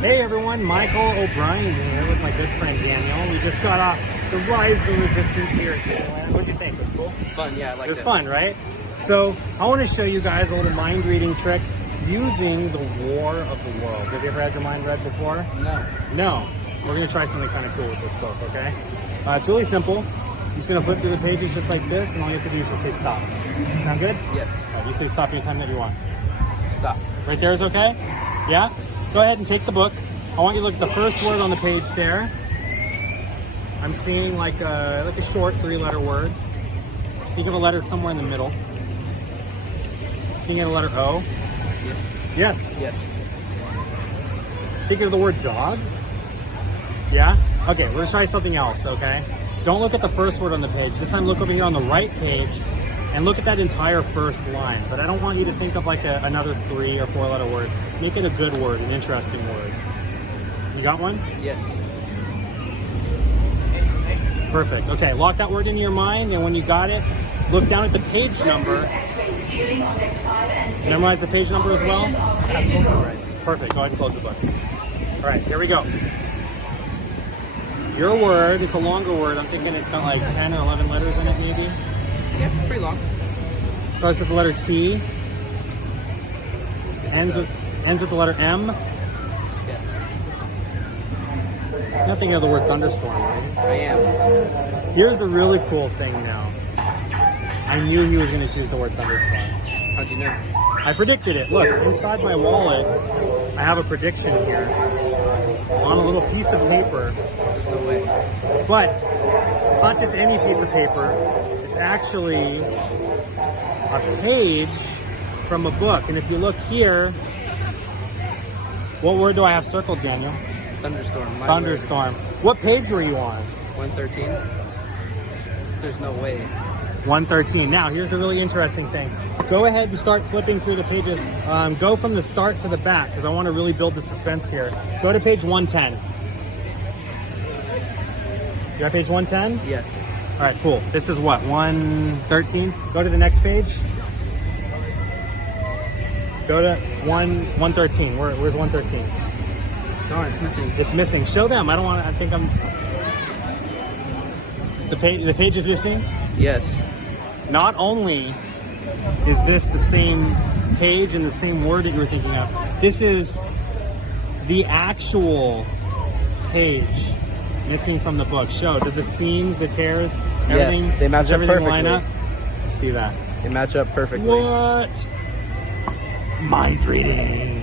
Hey everyone, Michael O'Brien here with my good friend Daniel. We just got off the Rise of the Resistance here at Disneyland. What'd you think? It was cool? Fun, yeah, I like It was that. fun, right? So I want to show you guys a little mind reading trick using the War of the Worlds. Have you ever had your mind read before? No. No. We're going to try something kind of cool with this book, okay? It's really simple. You're just going to flip through the pages just like this, and all you have to do is just say stop. Sound good? Yes. All right, you say stop anytime that you want. Stop. Right there is okay? Yeah? Go ahead and take the book. I want you to look at the first word on the page there. I'm seeing like a short 3-letter word. Think of a letter somewhere in the middle. Think of a letter O. Yes. Yes. Think of the word dog. Yeah? Okay, we're gonna try something else, okay? Don't look at the first word on the page. This time look over here on the right page and look at that entire first line. But I don't want you to think of like another 3 or 4-letter word. Make it a good word, an interesting word. You got one? Yes. Perfect. Okay, lock that word into your mind, and when you got it, look down at the page number. Memorize the page number as well? Perfect. Go ahead and close the book. All right, here we go. Your word, it's a longer word. I'm thinking it's got like 10 or 11 letters in it, maybe. Yeah, pretty long. Starts with the letter T. Ends with the letter M. Yes. You're not thinking of the word thunderstorm, right? I am. Here's the really cool thing now. I knew he was going to choose the word thunderstorm. How'd you know? I predicted it. Look, inside my wallet, I have a prediction here on a little piece of paper. There's no way. But it's not just any piece of paper. It's actually a page from a book. And if you look here, what word do I have circled, Daniel? Thunderstorm. Thunderstorm. What page were you on? 113. There's no way. 113. Now, here's a really interesting thing. Go ahead and start flipping through the pages. Go from the start to the back, because I want to really build the suspense here. Go to page 110. You got page 110? Yes. All right, cool. This is what, 113? Go to the next page. Go to 113. Where's 113? It's gone. It's missing. It's missing. Show them. I don't want to, I think I'm... The page is missing? Yes. Not only is this the same page and the same word that you were thinking of, this is the actual page missing from the book. Show, did the seams, the tears, everything, Yes, they match does up everything perfectly. line up? Let's see that. They match up perfectly. What? Mind reading.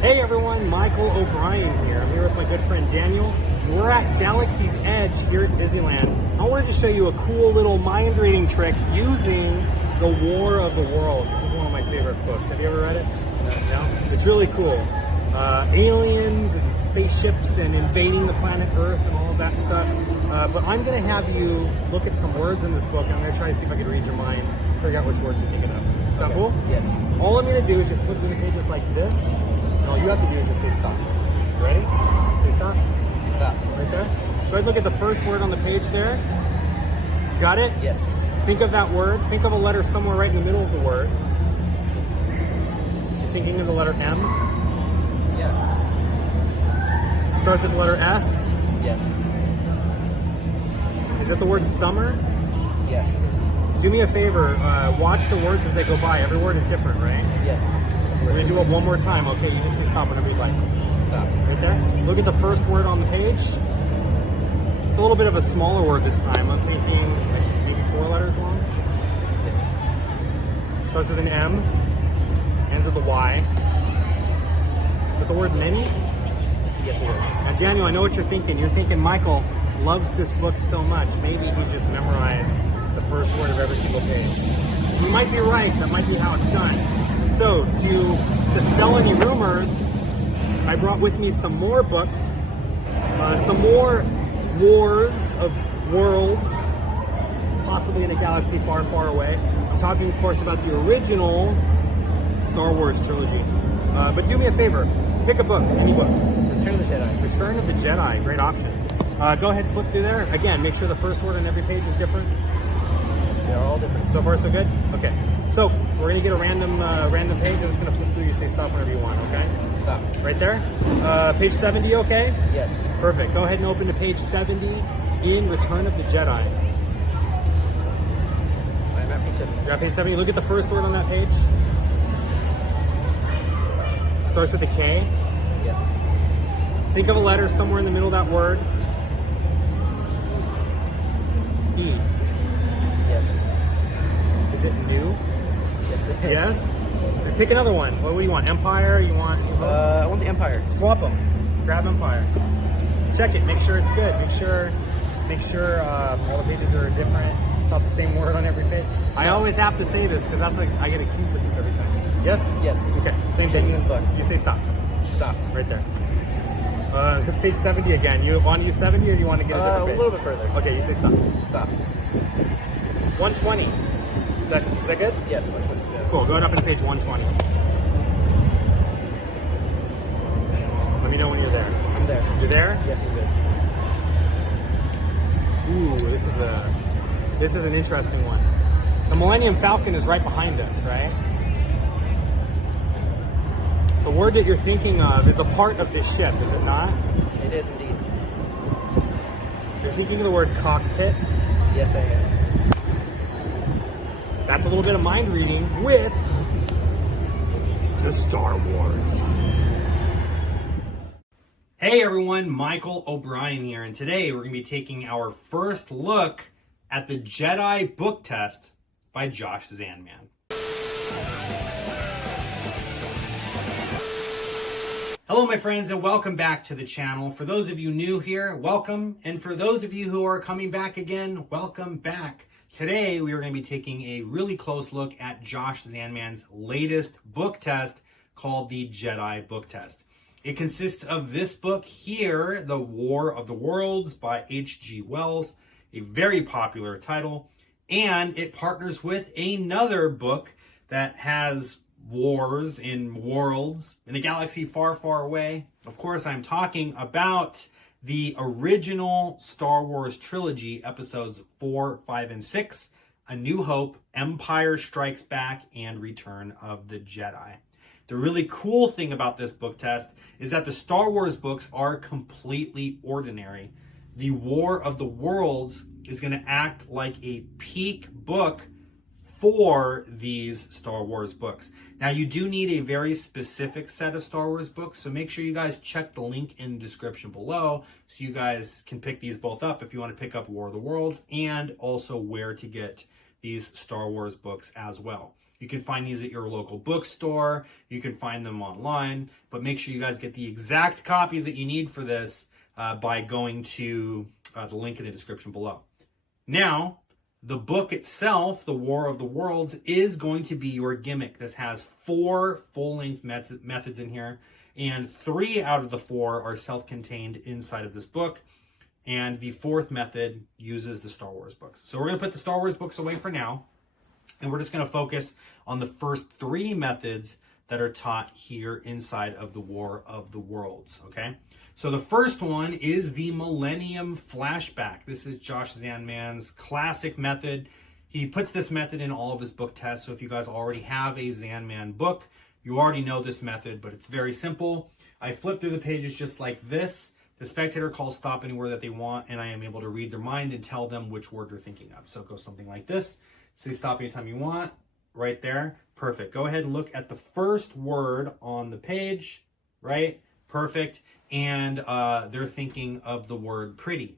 Hey everyone, Michael O'Brien here. I'm here with my good friend Daniel. We're at Galaxy's Edge here at Disneyland. I wanted to show you a cool little mind reading trick using The War of the Worlds. This is one of my favorite books. Have you ever read it? No? It's really cool. Aliens and spaceships and invading the planet Earth and all of that stuff. But I'm going to have you look at some words in this book, and I'm going to try to see if I can read your mind, figure out which words you're thinking of. Sound cool? Yes. All I'm going to do is just flip through the pages like this, and all you have to do is just say stop. You ready? Say stop. Stop. Right there. Go ahead and look at the first word on the page there. Got it? Yes. Think of that word. Think of a letter somewhere right in the middle of the word. You're thinking of the letter M. Yes. Starts with the letter S. Yes. Is it the word summer? Yes, it is. Do me a favor. Watch the words as they go by. Every word is different, right? Yes. We're going to do it one more time, okay? You just say stop whenever you like. Stop. Right there. Look at the first word on the page. It's a little bit of a smaller word this time. I'm thinking maybe 4 letters long. Yes. Starts with an M. Ends with a Y. Is it the word many? Yes, it is. Now, Daniel, I know what you're thinking. You're thinking Michael loves this book so much. Maybe he's just memorized the first word of every single page. You might be right. That might be how it's done. So, to dispel any rumors, I brought with me some more books, some more Wars of Worlds, possibly in a galaxy far, far away. I'm talking, of course, about the original Star Wars trilogy. But do me a favor, pick a book, any book. Return of the Jedi. Return of the Jedi, great option. Go ahead and flip through there. Again, make sure the first word on every page is different. They're all different. So far, so good? Okay. So we're going to get a random page. I'm just going to flip through. You say stop whenever you want, okay? Stop. Right there? Page 70, okay? Yes. Perfect. Go ahead and open to page 70 in Return of the Jedi. I'm at page 7. You're at page 70. Look at the first word on that page. Starts with a K. Yes. Think of a letter somewhere in the middle of that word. E. Yes. Is it new? Yes. It is. Yes? Pick another one. What do you want? Empire? You want... I want the Empire. Swap them. Grab Empire. Check it. Make sure it's good. Make sure all the pages are different. It's not the same word on every page. I always have to say this because that's like I get accused of this every time. Yes? Yes. Okay. Same thing. Changing the book. You say stop. Stop. Right there. It's page 70 again. You want to use 70 or do you want to get a different page? A little bit further. Okay, you say stop. Stop. 120. Is that good? Yes. Which one's good? Cool. Go up to page 120. Let me know when you're there. I'm there. You're there? Yes, I'm good. Ooh, this is an interesting one. The Millennium Falcon is right behind us, right? The word that you're thinking of is a part of this ship, is it not? It is indeed. You're thinking of the word cockpit. Yes, I am. That's a little bit of mind reading with the Star Wars. Hey everyone, Michael O'Brien here, and today we're going to be taking our first look at the Jedi book test by Josh Zanman. Hello my friends and welcome back to the channel. For those of you new here, welcome. And for those of you who are coming back again, welcome back. Today we are going to be taking a really close look at Josh Zanman's latest book test called the Jedi Book Test. It consists of this book here, The War of the Worlds by H.G. Wells, a very popular title, and it partners with another book that has wars in worlds in a galaxy far, far away. Of course, I'm talking about the original Star Wars trilogy, episodes 4, 5, and 6, A New Hope, Empire Strikes Back, and Return of the Jedi. The really cool thing about this book test is that the Star Wars books are completely ordinary. The War of the Worlds is going to act like a peak book for these Star Wars books. Now, you do need a very specific set of Star Wars books, so make sure you guys check the link in the description below so you guys can pick these both up if you want to pick up War of the Worlds, and also where to get these Star Wars books as well. You can find these at your local bookstore, you can find them online, but make sure you guys get the exact copies that you need for this by going to the link in the description below. Now, the book itself, The War of the Worlds, is going to be your gimmick. This has 4 full-length methods in here, and 3 out of the 4 are self-contained inside of this book, and the 4th method uses the Star Wars books. So we're going to put the Star Wars books away for now, and we're just going to focus on the first 3 methods that are taught here inside of the War of the Worlds, okay? So the first one is the Millennium Flashback. This is Josh Zanman's classic method. He puts this method in all of his book tests, so if you guys already have a Zanman book, you already know this method, but it's very simple. I flip through the pages just like this. The spectator calls stop anywhere that they want, and I am able to read their mind and tell them which word they're thinking of. So it goes something like this. Say stop anytime you want, right there. Perfect. Go ahead and look at the first word on the page, right? Perfect. And they're thinking of the word pretty,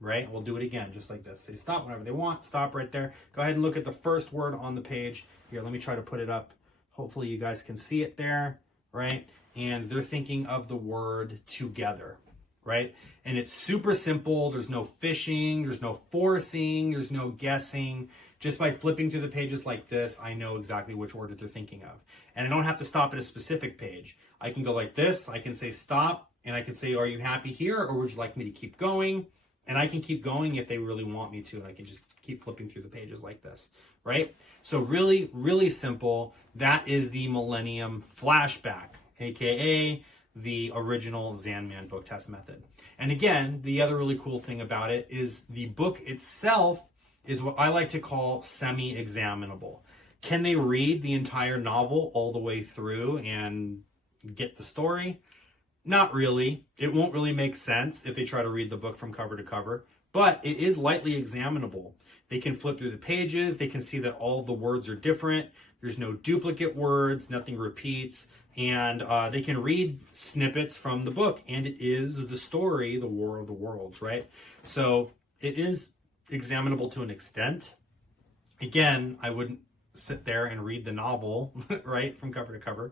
right? We'll do it again, just like this. Say stop whenever they want. Stop right there. Go ahead and look at the first word on the page. Here, let me try to put it up. Hopefully you guys can see it there, right? And they're thinking of the word together, right? And it's super simple. There's no fishing. There's no forcing. There's no guessing. Just by flipping through the pages like this, I know exactly which word that they're thinking of. And I don't have to stop at a specific page. I can go like this. I can say stop, and I can say, are you happy here, or would you like me to keep going? And I can keep going if they really want me to. I can just keep flipping through the pages like this, right? So really, really simple. That is the Millennium Flashback, aka the original Zanman book test method. And again, the other really cool thing about it is the book itself is what I like to call semi-examinable. Can they read the entire novel all the way through and get the story? Not really. It won't really make sense if they try to read the book from cover to cover, but it is lightly examinable. They can flip through the pages. They can see that all the words are different. There's no duplicate words, nothing repeats, and they can read snippets from the book, and it is the story, the War of the Worlds, right? So it is examinable to an extent. Again, I wouldn't sit there and read the novel, right, from cover to cover,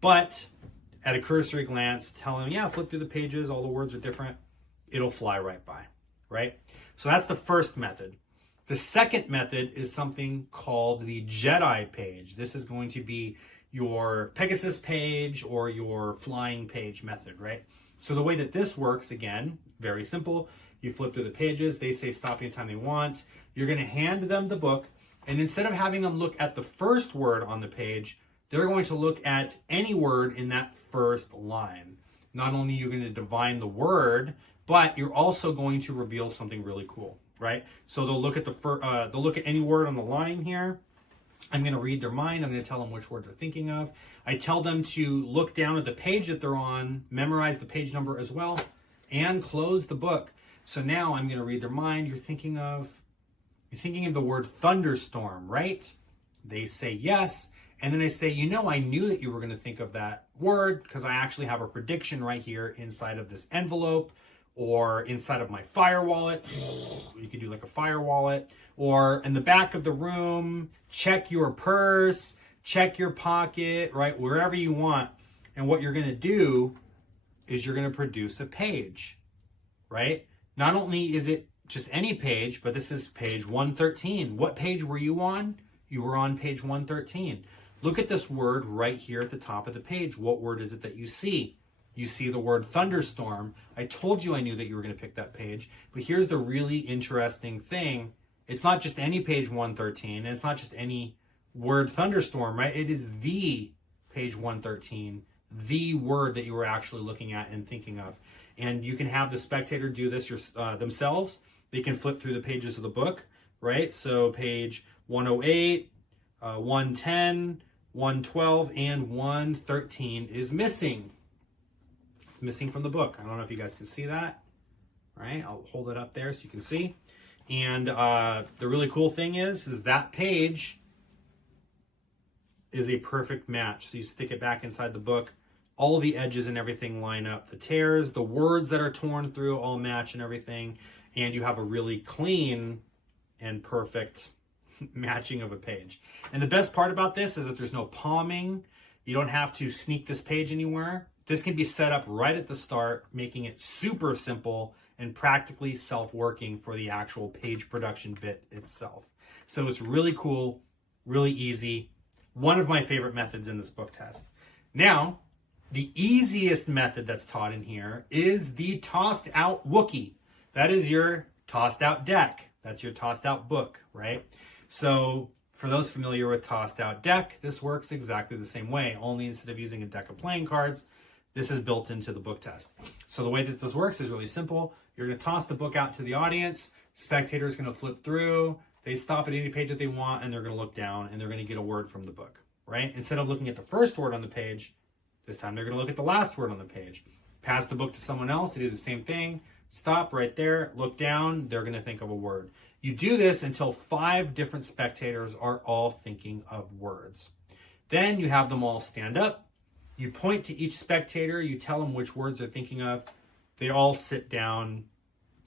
but at a cursory glance, tell them, yeah, flip through the pages, all the words are different, it'll fly right by, right? So that's the first method. The second method is something called the Jedi page. This is going to be your Pegasus page or your flying page method, right? So the way that this works, again, very simple. You flip through the pages, they say stop anytime they want. You're going to hand them the book, and instead of having them look at the first word on the page, they're going to look at any word in that first line. Not only are you going to divine the word, but you're also going to reveal something really cool, right? So they'll look at they'll look at any word on the line here. I'm going to read their mind. I'm going to tell them which word they're thinking of. I tell them to look down at the page that they're on, memorize the page number as well, and close the book. So now I'm going to read their mind. You're thinking of the word thunderstorm, right? They say yes. And then I say, you know, I knew that you were going to think of that word because I actually have a prediction right here inside of this envelope or inside of my fire wallet. You could do like a fire wallet, or in the back of the room, check your purse, check your pocket, right? Wherever you want. And what you're going to do is you're going to produce a page, right? Not only is it just any page, but this is page 113. What page were you on? You were on page 113. Look at this word right here at the top of the page. What word is it that you see? You see the word thunderstorm. I told you I knew that you were going to pick that page. But here's the really interesting thing. It's not just any page 113, and it's not just any word thunderstorm, right? It is the page 113, the word that you were actually looking at and thinking of. And you can have the spectator do this themselves. They can flip through the pages of the book, right? So page 108, 110, 112, and 113 is missing. It's missing from the book. I don't know if you guys can see that. All right, I'll hold it up there so you can see. And the really cool thing is that page is a perfect match. So you stick it back inside the book. All of the edges and everything line up. The tears, the words that are torn through all match and everything. And you have a really clean and perfect matching of a page. And the best part about this is that there's no palming. You don't have to sneak this page anywhere. This can be set up right at the start, making it super simple and practically self-working for the actual page production bit itself. So it's really cool, really easy. One of my favorite methods in this book test. Now, the easiest method that's taught in here is the tossed out Wookiee. That is your tossed out deck. That's your tossed out book, right? So for those familiar with tossed out deck, this works exactly the same way, only instead of using a deck of playing cards, this is built into the book test. So the way that this works is really simple. You're going to toss the book out to the audience. Spectator is going to flip through. They stop at any page that they want, and they're going to look down, and they're going to get a word from the book, right? Instead of looking at the first word on the page, this time they're going to look at the last word on the page. Pass the book to someone else to do the same thing. Stop right there, look down, they're going to think of a word. You do this until 5 different spectators are all thinking of words. Then you have them all stand up. You point to each spectator, you tell them which words they're thinking of. They all sit down,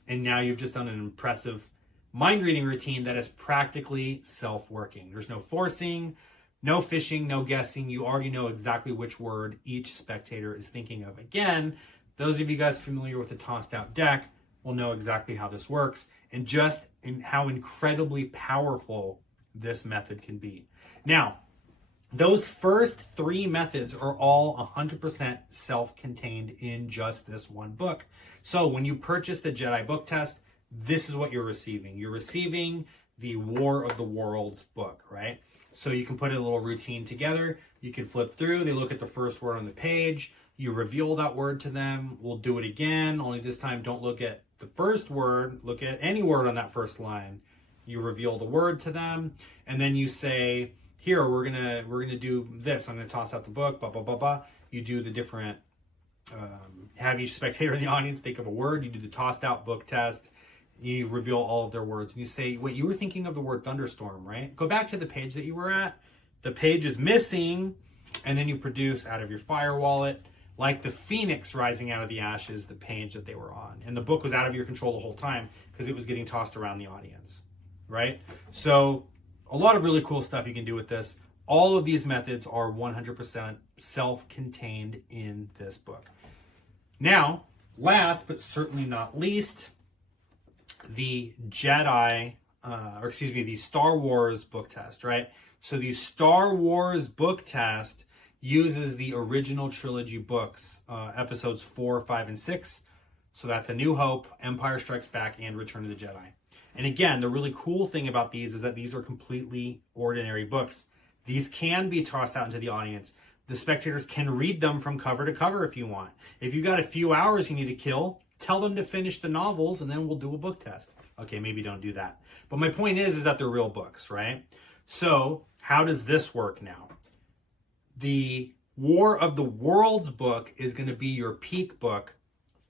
and now you've just done an impressive mind reading routine that is practically self-working. There's no forcing, no fishing, no guessing. You already know exactly which word each spectator is thinking of. Again, those of you guys familiar with the tossed out deck will know exactly how this works and just how incredibly powerful this method can be. Now, those first 3 methods are all 100% self-contained in just this one book. So when you purchase the Jedi book test, this is what you're receiving. You're receiving the War of the Worlds book, right? So you can put a little routine together. You can flip through. They look at the first word on the page. You reveal that word to them. We'll do it again, only this time don't look at the first word. Look at any word on that first line. You reveal the word to them, and then you say, here we're gonna do this. I'm gonna toss out the book, blah blah blah blah. You do the different. Have each spectator in the audience think of a word. You do the tossed out book test. You reveal all of their words. And you say, wait, you were thinking of the word thunderstorm, right? Go back to the page that you were at. The page is missing. And then you produce out of your fire wallet, like the phoenix rising out of the ashes, the page that they were on. And the book was out of your control the whole time because it was getting tossed around the audience, right? So a lot of really cool stuff you can do with this. All of these methods are 100% self-contained in this book. Now, last but certainly not least, the the Star Wars book test, right? So the Star Wars book test uses the original trilogy books, episodes 4, 5, and 6. So that's A New Hope, Empire Strikes Back, and Return of the Jedi. And again, the really cool thing about these is that these are completely ordinary books. These can be tossed out into the audience. The spectators can read them from cover to cover if you want. If you got a few hours you need to kill, tell them to finish the novels and then we'll do a book test. Okay, maybe don't do that. But my point is that they're real books, right? So how does this work now? The War of the Worlds book is going to be your peak book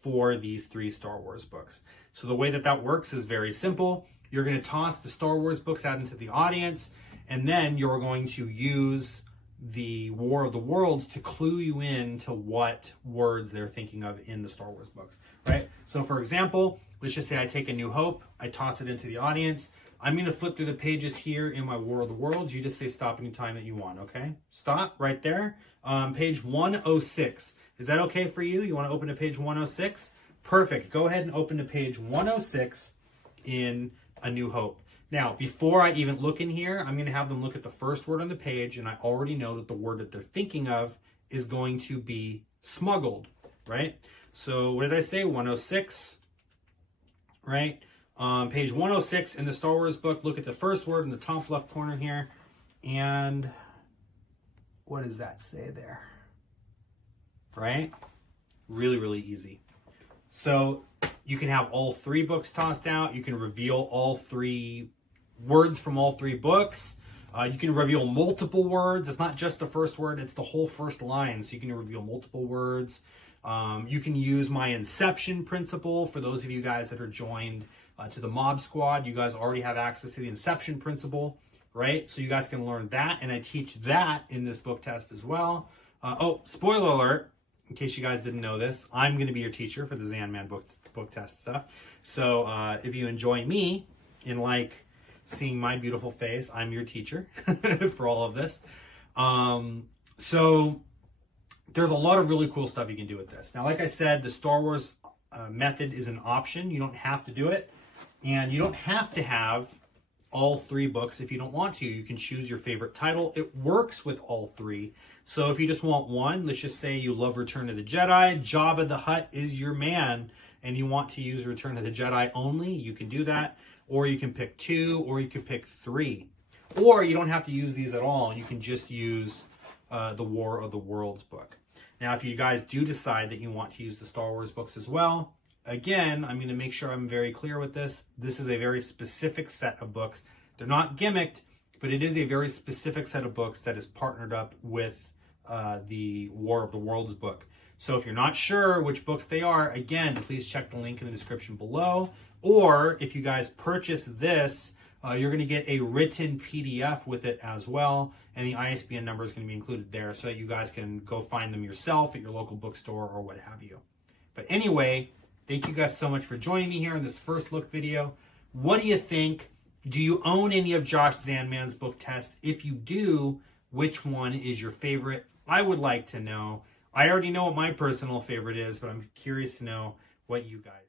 for these 3 Star Wars books. So the way that that works is very simple. You're going to toss the Star Wars books out into the audience, and then you're going to use the War of the Worlds to clue you in to what words they're thinking of in the Star Wars books, right? So for example, let's just say I take A New Hope, I toss it into the audience. I'm going to flip through the pages here in my War of the Worlds. You just say stop anytime that you want, okay? Stop right there. Page 106. Is that okay for you? You want to open to page 106? Perfect. Go ahead and open to page 106 in A New Hope. Now, before I even look in here, I'm going to have them look at the first word on the page, and I already know that the word that they're thinking of is going to be smuggled, right? So what did I say? 106, right? Page 106 in the Star Wars book, look at the first word in the top left corner here. And what does that say there? Right? Really, really easy. So you can have all 3 books tossed out. You can reveal all 3 words from all 3 books. You can reveal multiple words. It's not just the first word, it's the whole first line. So you can reveal multiple words. You can use my Inception principle for those of you guys that are joined to the Mob Squad. You guys already have access to the Inception principle, right? So you guys can learn that, and I teach that in this book test as well. Oh, spoiler alert, in case you guys didn't know this, I'm going to be your teacher for the Zanman book test stuff. So if you enjoy me and like seeing my beautiful face, I'm your teacher for all of this. So there's a lot of really cool stuff you can do with this. Now, like I said, the Star Wars method is an option. You don't have to do it. And you don't have to have all 3 books if you don't want to. You can choose your favorite title. It works with all 3. So if you just want one, let's just say you love Return of the Jedi, Jabba the Hutt is your man, and you want to use Return of the Jedi only, you can do that. Or you can pick 2, or you can pick 3. Or you don't have to use these at all. You can just use the War of the Worlds book. Now, if you guys do decide that you want to use the Star Wars books as well, again, I'm going to make sure I'm very clear with this. This is a very specific set of books. They're not gimmicked, but it is a very specific set of books that is partnered up with the War of the Worlds book. So if you're not sure which books they are, again, please check the link in the description below. Or if you guys purchase this, you're going to get a written PDF with it as well. And the ISBN number is going to be included there so that you guys can go find them yourself at your local bookstore or what have you. But anyway, thank you guys so much for joining me here in this first look video. What do you think? Do you own any of Josh Zanman's book tests? If you do, which one is your favorite? I would like to know. I already know what my personal favorite is, but I'm curious to know what you guys